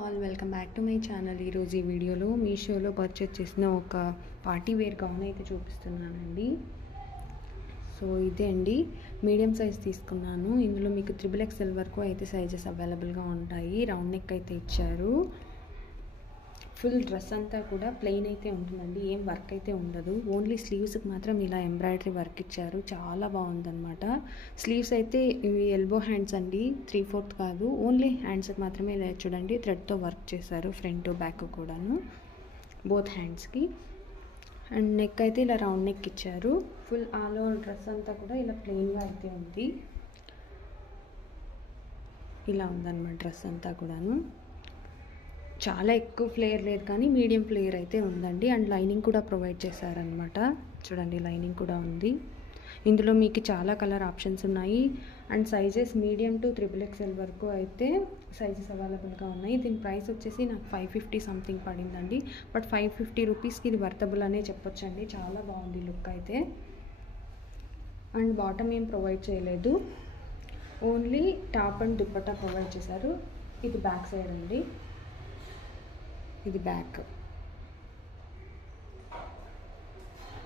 All welcome back to my channel. ఈరోజు ఈ వీడియోలో మీషోలో పర్చేస్ చేసిన ఒక పార్టీ వేర్ గౌన్ అయితే చూపిస్తున్నానండి. సో ఇదే అండి, మీడియం సైజ్ తీసుకున్నాను. ఇందులో మీకు XXL వరకు అయితే సైజెస్ అవైలబుల్గా ఉంటాయి. రౌండ్ నెక్ అయితే ఇచ్చారు. ఫుల్ డ్రెస్ అంతా కూడా ప్లెయిన్ అయితే ఉంటుందండి, ఏం వర్క్ అయితే ఉండదు. ఓన్లీ స్లీవ్స్కి మాత్రం ఇలా ఎంబ్రాయిడరీ వర్క్ ఇచ్చారు, చాలా బాగుందన్నమాట. స్లీవ్స్ అయితే ఇవి ఎల్బో హ్యాండ్స్ అండి, 3/4 కాదు, ఓన్లీ హ్యాండ్స్కి మాత్రమే ఇలా చూడండి థ్రెడ్తో వర్క్ చేశారు, ఫ్రంట్ బ్యాక్ కూడాను, బోత్ హ్యాండ్స్కి. అండ్ నెక్ అయితే ఇలా రౌండ్ నెక్ ఇచ్చారు. ఫుల్ ఆల్ ఓవర్ డ్రెస్ అంతా కూడా ఇలా ప్లెయిన్గా అయితే ఉంది. ఇలా ఉందన్నమాట డ్రెస్ అంతా కూడాను. చాలా ఎక్కువ ఫ్లేయర్ లేదు కానీ మీడియం ఫ్లేయర్ అయితే ఉందండి. అండ్ లైనింగ్ కూడా ప్రొవైడ్ చేశారనమాట. చూడండి లైనింగ్ కూడా ఉంది. ఇందులో మీకు చాలా కలర్ ఆప్షన్స్ ఉన్నాయి. And sizes medium to XXL వరకు అయితే సైజెస్ అవైలబుల్గా ఉన్నాయి. దీని ప్రైస్ వచ్చేసి నాకు 550 సంథింగ్ పడిందండి. బట్ 550 రూపీస్కి ఇది వర్తబుల్ అనే చెప్పొచ్చండి. చాలా బాగుంది లుక్ అయితే. అండ్ బాటమ్ ఏం ప్రొవైడ్ చేయలేదు, only top and dupatta provide చేశారు. ఇది బ్యాక్ సైడ్ అండి, ఇది బ్యాక్.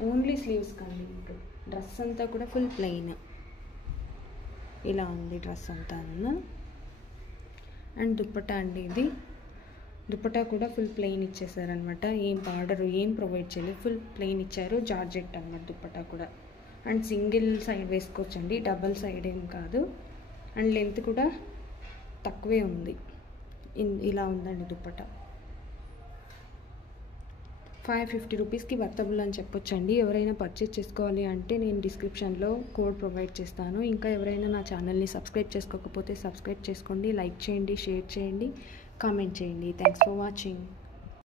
ఓన్లీ స్లీవ్స్ కండి. మీకు డ్రెస్ అంతా కూడా ఫుల్ ప్లెయిన్ ఇలా ఉంది డ్రెస్ అంతా. అండ్ దుప్పట్టా అండి, ఇది దుప్పట్టా కూడా ఫుల్ ప్లెయిన్ ఇచ్చేసారనమాట. ఏం బార్డర్ ఏం ప్రొవైడ్ చేయలేదు, ఫుల్ ప్లెయిన్ ఇచ్చారు. జార్జెట్ అనమాట దుప్పట్టా కూడా. అండ్ సింగిల్ సైడ్ వేసుకోవచ్చండి, డబల్ సైడ్ ఏం కాదు. అండ్ లెంత్ కూడా తక్కువే ఉంది. ఇలా ఉందండి దుప్పట్టా. 550 రూపీస్కి వర్తబుల్ అని చెప్పొచ్చండి. ఎవరైనా పర్చేస్ చేసుకోవాలి అంటే నేను డిస్క్రిప్షన్లో కోడ్ ప్రొవైడ్ చేస్తాను. ఇంకా ఎవరైనా నా ఛానల్ని సబ్స్క్రైబ్ చేసుకోకపోతే సబ్స్క్రైబ్ చేసుకోండి, లైక్ చేయండి, షేర్ చేయండి, కామెంట్ చేయండి. Thanks for watching.